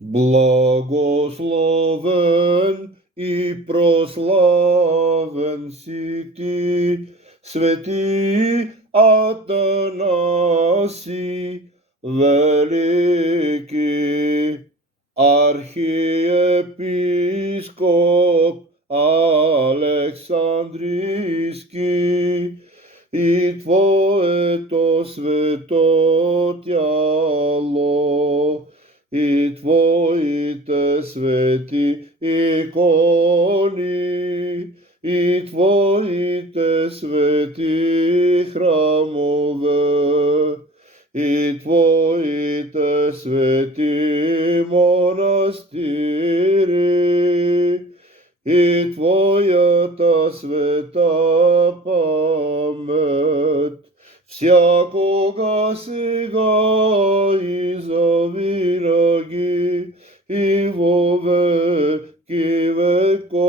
Благословен и прославен си ти, свети Атанаси, велики архиепископ Александрийски, и Твоето свето тяло, и Твоите свети икони, и Твоите свети храмове, и Твоите свети монастири, и Твојата света памет, всякога сега и завинаги и во веки веков.